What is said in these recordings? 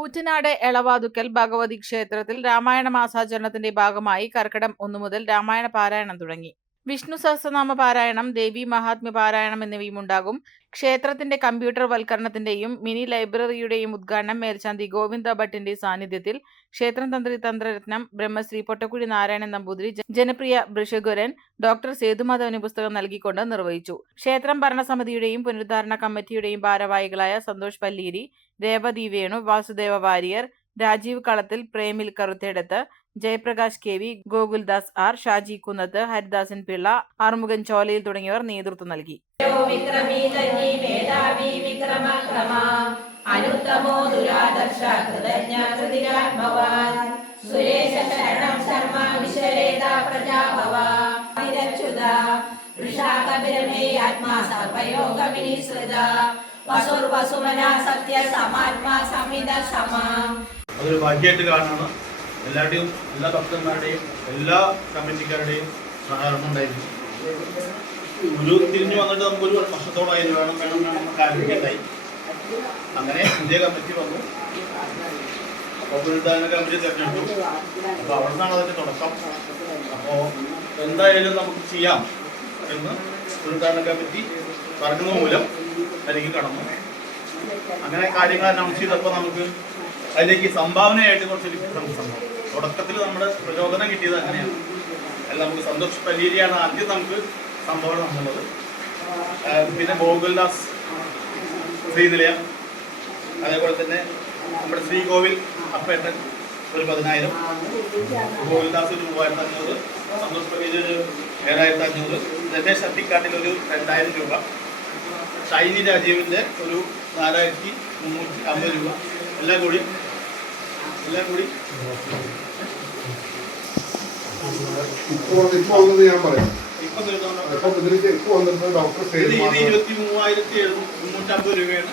കൂറ്റനാട് എളവാതുക്കൽ ഭഗവതി ക്ഷേത്രത്തിൽ രാമായണ മാസാചരണത്തിന്റെ ഭാഗമായി കർക്കിടകം 1 മുതൽ രാമായണ പാരായണം തുടങ്ങി. വിഷ്ണു സഹസ്രനാമ പാരായണം, ദേവി മഹാത്മ്യ പാരായണം എന്നിവയും ഉണ്ടാകും. ക്ഷേത്രത്തിന്റെ കമ്പ്യൂട്ടർ വൽക്കരണത്തിന്റെയും മിനി ലൈബ്രറിയുടെയും ഉദ്ഘാടനം മേൽശാന്തി ഗോവിന്ദ ഭട്ടിന്റെ സാന്നിധ്യത്തിൽ ക്ഷേത്രം തന്ത്രി തന്ത്രരത്നം ബ്രഹ്മശ്രീ പൊട്ടക്കുഴി നാരായണൻ നമ്പൂതിരി, ജനപ്രിയ ഭിഷഗ്വരൻ ഡോക്ടർ സേതുമാധവന് പുസ്തകം നൽകിക്കൊണ്ട് നിർവഹിച്ചു. ക്ഷേത്രം ഭരണസമിതിയുടെയും പുനരുദ്ധാരണ കമ്മിറ്റിയുടെയും ഭാരവാഹികളായ സന്തോഷ് പല്ലീരി, രേവതി വേണു, വാസുദേവ Warrier, Rajeev Kalathil, Premil Karuthedath, Jayaprakash K V, Gokuldas R, Shaji Kunnath, Haridasan Pillai, Arumukhan Cholayil തുടങ്ങിയവർ നേതൃത്വം നൽകി. അതൊരു ഭാഗ്യമായിട്ട് കാണുകയാണ്. എല്ലാവരുടെയും, എല്ലാ ഭക്തന്മാരുടെയും, എല്ലാ കമ്മിറ്റിക്കാരുടെയും സഹകരണം ഉണ്ടായിരുന്നു. ഒരു തിരിഞ്ഞു വന്നിട്ട് നമുക്കൊരു വർഷത്തോളമായി വേണം നമുക്ക് ആരംഭിക്കാനായി. അങ്ങനെ പുതിയ കമ്മിറ്റി വന്നു, പുനരുദ്ധാരണ കമ്മിറ്റി തിരഞ്ഞെടുത്തു. അപ്പോൾ അവിടെ നിന്നാണ് അതിൻ്റെ തുടക്കം. അപ്പോൾ എന്തായാലും നമുക്ക് ചെയ്യാം എന്ന് പുനരുദ്ധാരണ കമ്മിറ്റി പറഞ്ഞത് മൂലം അതിലേക്ക് കടന്നു. അങ്ങനെ കാര്യങ്ങൾ അനൗൺസ് ചെയ്തപ്പോൾ നമുക്ക് അതിലേക്ക് സംഭാവനയായിട്ട് കുറച്ച് സംഭവം തുടക്കത്തിൽ നമ്മുടെ പ്രചോദനം കിട്ടിയത് അങ്ങനെയാണ്. അല്ല, നമുക്ക് സന്തോഷ് പല്ലീരിയാണ് ആദ്യം നമുക്ക് സംഭാവന തന്നത്. പിന്നെ ഗോകുൽദാസ് ശ്രീനിലയം, അതേപോലെ തന്നെ നമ്മുടെ ശ്രീകോവിൽ അപ്പേട്ടൻ ഒരു 10,000, ഗോകുൽദാസ് ഒരു 3,500, സന്തോഷ് പല്ലീരി ഒരു 7,500, രമേശ് അത്തിക്കാട്ടിൽ ഒരു 2,000 രൂപ, ഷൈനി രാജീവിൻ്റെ ഒരു 4,350 രൂപ, എല്ലാം കൂടി ഞാൻ പറയാം. ഡോക്ടർ 23,750 രൂപയാണ്.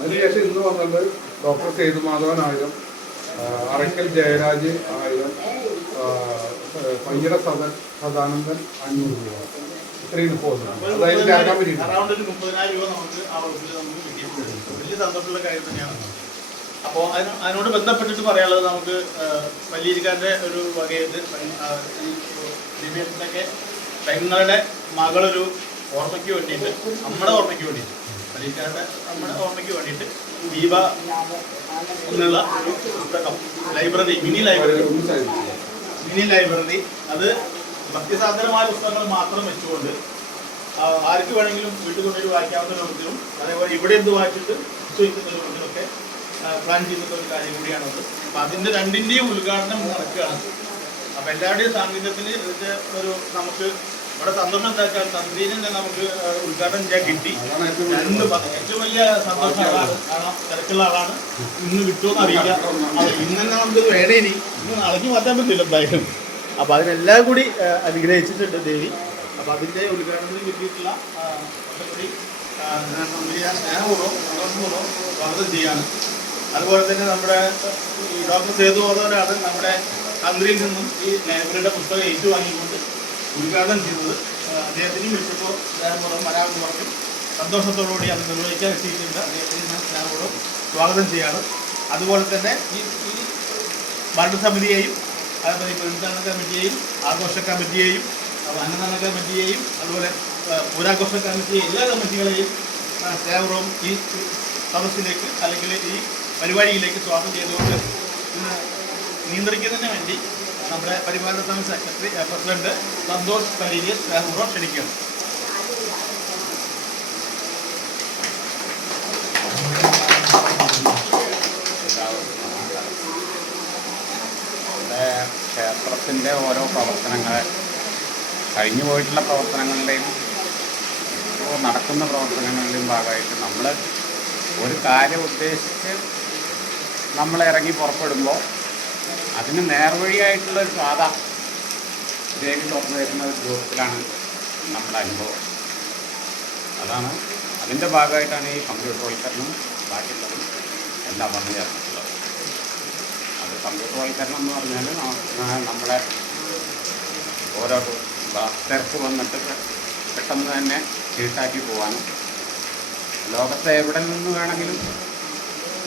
അതിനുശേഷം ഇന്ന് വന്നത് ഡോക്ടർ സേതുമാധവൻ 1000, അറയ്ക്കൽ ജയരാജ് 1000, പയ്യട സദാനന്ദൻ 500 രൂപ. ഇത്രയും അതായത് ചേർക്കാൻ പറ്റില്ല. അറൗണ്ട് ഒരു 30,000 രൂപ നമുക്ക് ആ വകുപ്പിൽ നമുക്ക് കിട്ടിയിട്ടുണ്ട്. വലിയ സന്തോഷമുള്ള കാര്യം തന്നെയാണ്. അപ്പോൾ അതിനോട് ബന്ധപ്പെട്ടിട്ട് പറയാനുള്ളത്, നമുക്ക് പല്ലീരിക്കാരുടെ ഒരു വകയത് ദിവ്യത്തിനൊക്കെ പെങ്ങളുടെ മകളൊരു ഓർമ്മയ്ക്ക് വേണ്ടിയിട്ട്, നമ്മുടെ ഓർമ്മയ്ക്ക് വേണ്ടിയിട്ട്, പല്ലീരിക്കാരുടെ നമ്മുടെ ഓർമ്മയ്ക്ക് വേണ്ടിയിട്ട് ദീപ എന്നുള്ള ഒരു പുസ്തകം, ലൈബ്രറി, മിനി ലൈബ്രറി, അത് ഭക്തിസാധനമായ പുസ്തകങ്ങൾ മാത്രം വെച്ചുകൊണ്ട് ആർക്ക് വേണമെങ്കിലും വീട്ടിൽ കൊണ്ടുപോയി വായിക്കാവുന്ന രൂപത്തിലും, അതേപോലെ ഇവിടെ എന്ത് വായിച്ചിട്ട് ചോദിക്കുന്ന രൂപത്തിലൊക്കെ പ്ലാൻ ചെയ്യുന്ന ഒരു കാര്യം കൂടിയാണത്. അപ്പം അതിൻ്റെ രണ്ടിൻ്റെയും ഉദ്ഘാടനം നടക്കുകയാണ്. അപ്പം എല്ലാവരുടെയും സാന്നിധ്യത്തിൽ ഇതിൻ്റെ ഒരു നമുക്ക് ഇവിടെ സന്തോഷം എന്താക്കാൻ തന്ത്രീനെ നമുക്ക് ഉദ്ഘാടനം ചെയ്യാൻ കിട്ടി. ഏറ്റവും വലിയ സന്തോഷം ആളാണ്. കാരണം തിരക്കുള്ള ആളാണ്. ഇന്ന് കിട്ടുമെന്ന് അറിയില്ല. ഇന്ന് തന്നെ നമുക്കിത് വേണേ ഇന്ന് നാളേക്ക് മാറ്റാൻ പറ്റില്ല എന്തായാലും. അപ്പം അതിനെല്ലാം കൂടി അനുഗ്രഹിച്ചിട്ടുണ്ട് ദേവി. അപ്പം അതിൻ്റെ ഉദ്ഘാടനത്തിന് കിട്ടിയിട്ടുള്ള സ്നേഹപൂർവ്വം സന്തോഷപൂർവ്വം സ്വാഗതം ചെയ്യാണ്. അതുപോലെ തന്നെ നമ്മുടെ ഈ ഡോക്ടർ സേതുമാധവനാണ് നമ്മുടെ തന്ത്രിയിൽ നിന്നും ഈ ലൈബ്രറിയുടെ പുസ്തകം ഏറ്റുവാങ്ങിക്കൊണ്ട് ഉദ്ഘാടനം ചെയ്തത്. അദ്ദേഹത്തിന് വിളിച്ചപ്പോൾ സ്നേഹപൂർവ്വം മലയാളം പറഞ്ഞു സന്തോഷത്തോടുകൂടി അത് നിർവഹിക്കാൻ എത്തിയിട്ടുണ്ട്. അദ്ദേഹത്തിന് ഞാൻ സ്നേഹപൂർവ്വം സ്വാഗതം ചെയ്യാണ്. അതുപോലെ തന്നെ ഈ ഭരണസമിതിയെയും, അതേപോലെ ഈ പുനരുദ്ധാരണ കമ്മിറ്റിയെയും, ആഘോഷ കമ്മിറ്റിയെയും, അന്നദാന കമ്മിറ്റിയെയും, അതുപോലെ പുരാഘോഷ കമ്മിറ്റിയെയും, എല്ലാ കമ്മിറ്റികളെയും സ്നേഹപൂർവ്വം ഈ സദസ്സിലേക്ക് അല്ലെങ്കിൽ ഈ പരിപാടിയിലേക്ക് സ്വാഗതം ചെയ്തുകൊണ്ട് ഇന്ന് നിയന്ത്രിക്കുന്നതിന് വേണ്ടി നമ്മുടെ പരിപാലന സമിതി സെക്രട്ടറി പ്രസിഡന്റ് സന്തോഷ് പല്ലീരിയെ സ്നേഹപൂർവ്വം ക്ഷണിക്കണം. ക്ഷേത്രത്തിൻ്റെ ഓരോ പ്രവർത്തനങ്ങൾ, കഴിഞ്ഞു പോയിട്ടുള്ള പ്രവർത്തനങ്ങളുടെയും നടക്കുന്ന പ്രവർത്തനങ്ങളുടെയും ഭാഗമായിട്ട് നമ്മൾ ഒരു കാര്യം ഉദ്ദേശിച്ച് നമ്മൾ ഇറങ്ങി പുറപ്പെടുമ്പോൾ അതിന് നേർവഴിയായിട്ടുള്ളൊരു പാത ദേവി തുറന്നു തരുന്ന ഒരു രൂപത്തിലാണ് നമ്മുടെ അനുഭവം. അതാണ് അതിൻ്റെ ഭാഗമായിട്ടാണ് ഈ കമ്പ്യൂട്ടർവൽക്കരണം ബാക്കിയുള്ളതും എല്ലാം വന്നു ചേർന്നിട്ടുള്ളത്. അത് കമ്പ്യൂട്ടർവൽക്കരണം എന്ന് പറഞ്ഞാൽ നമ്മളെ ഓരോ തിരക്ക് വന്നിട്ട് പെട്ടെന്ന് തന്നെ ചീട്ടാക്കി പോകാനും ലോകത്തെ എവിടെ നിന്ന് വേണമെങ്കിലും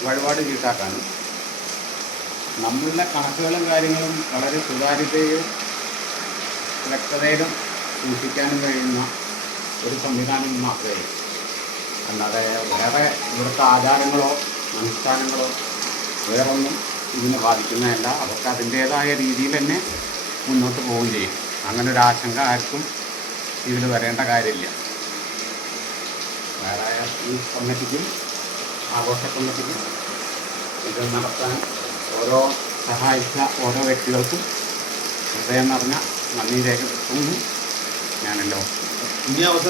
വഴിപാട് ചീട്ടാക്കാനും നമ്മളുടെ കണക്കുകളും കാര്യങ്ങളും വളരെ സുതാര്യതയും വ്യക്തതയിലും സൂക്ഷിക്കാനും കഴിയുന്ന ഒരു സംവിധാനം മാത്രമേ ഉള്ളൂ. അല്ലാതെ വേറെ ഇവിടുത്തെ ആചാരങ്ങളോ അനുഷ്ഠാനങ്ങളോ വേറൊന്നും ഇതിനെ ബാധിക്കുന്നതല്ല. അതൊക്കെ അതിൻ്റേതായ രീതിയിൽ തന്നെ മുന്നോട്ട് പോവുകയും ചെയ്യും. അങ്ങനെ ഒരു ആശങ്ക ആർക്കും ഇതിൽ വരേണ്ട കാര്യമില്ല. വേറെ ഈ കമ്മിറ്റിക്കും ആഘോഷ കമ്മിറ്റിക്കും ഇത് നടത്താൻ സഹായിച്ച ഓരോ വ്യക്തികൾക്കും ഹൃദയം നിറഞ്ഞ നന്ദി രേഖപ്പെടുത്തുന്നു ഞാനല്ലോ. ഇനി അവസരം